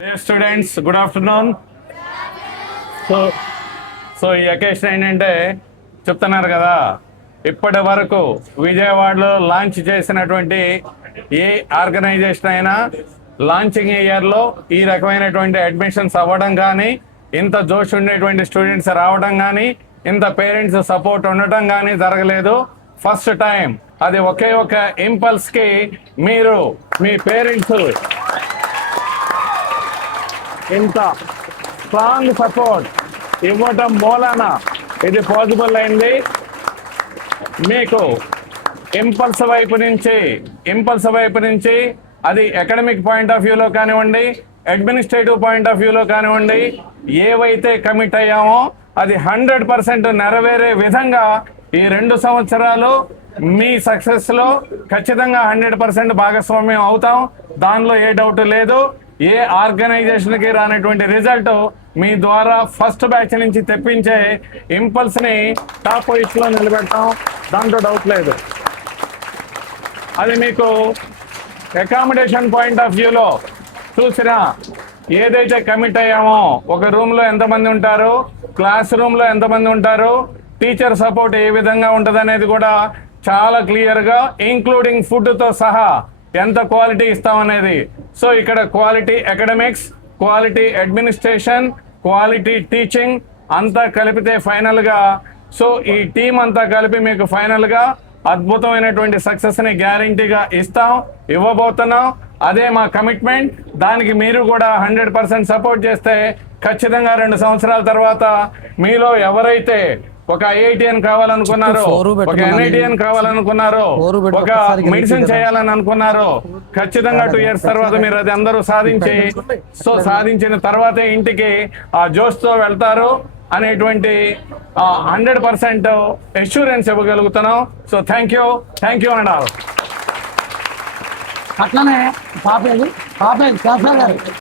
Dear students, good afternoon. So ఈ occasion ఏంటంటే చెప్తున్నారు కదా, ఇప్పటి వరకు విజయవాడలో లాంచ్ చేసినటువంటి ఏ ఆర్గనైజేషన్ అయినా లాంచింగ్ ఇయర్లో ఈ రకమైనటువంటి అడ్మిషన్స్ అవ్వడం కానీ, ఇంత జోష్ ఉండేటువంటి స్టూడెంట్స్ రావడం కానీ, ఇంత పేరెంట్స్ సపోర్ట్ ఉండటం కానీ జరగలేదు. ఫస్ట్ టైం అది ఒకే ఒక ఇంపల్స్కి మీరు మీ పేరెంట్స్ ఇంత స్ట్రాంగ్ సపోర్ట్ ఇవ్వటం మూలాన ఇది పాసిబుల్ అయింది. మీకు ఇంపల్స్ వైపు నుంచి అది అకాడమిక్ పాయింట్ ఆఫ్ వ్యూలో కానివ్వండి, అడ్మినిస్ట్రేటివ్ పాయింట్ ఆఫ్ వ్యూలో కానివ్వండి, ఏవైతే కమిట్ అయ్యామో అది 100% నెరవేరే విధంగా ఈ 2 సంవత్సరాలు మీ సక్సెస్లో ఖచ్చితంగా 100% భాగస్వామ్యం అవుతాం. దానిలో ఏ డౌట్ లేదు. ఏ ఆర్గనైజేషన్కి రానటువంటి రిజల్ట్ మీ ద్వారా ఫస్ట్ బ్యాచ్ నుంచి తెప్పించే ఇంపల్స్ని టాప్ పొజిషన్లో నిలబెడతాం, దాంట్లో డౌట్ లేదు. అది మీకు అకామిడేషన్ పాయింట్ ఆఫ్ వ్యూలో చూసినా ఏదైతే కమిట్ అయ్యామో, ఒక రూమ్లో ఎంతమంది ఉంటారు, క్లాస్ రూమ్లో ఎంతమంది ఉంటారు, టీచర్ సపోర్ట్ ఏ విధంగా ఉంటుంది అనేది కూడా చాలా క్లియర్గా, ఇంక్లూడింగ్ ఫుడ్తో సహా ఎంత క్వాలిటీ ఇస్తామనేది. సో ఇక్కడ quality academics, quality administration, quality teaching అంతా కలిపితే ఫైనల్గా, సో ఈ టీం అంతా కలిపి మీకు ఫైనల్గా అద్భుతమైనటువంటి సక్సెస్ని గ్యారంటీగా ఇవ్వబోతున్నాం. అదే మా కమిట్మెంట్. దానికి మీరు కూడా 100% సపోర్ట్ చేస్తే ఖచ్చితంగా 2 సంవత్సరాల తర్వాత మీలో ఎవరైతే ఒక ఐఐటిఎన్ కావాలనుకున్నారో, ఒక ఎన్ఐటిఎన్ కావాలనుకున్నారో, ఒక మెడిసిన్ చేయాలని అనుకున్నారో, ఖచ్చితంగా 2 years తర్వాత మీరు అది అందరూ సాధించిన తర్వాతే ఇంటికి ఆ జోష్తో వెళ్తారు అనేటువంటి 100% అష్యూరెన్స్ ఇవ్వగలుగుతున్నాం. So thank you and all. అట్లనే పాపేది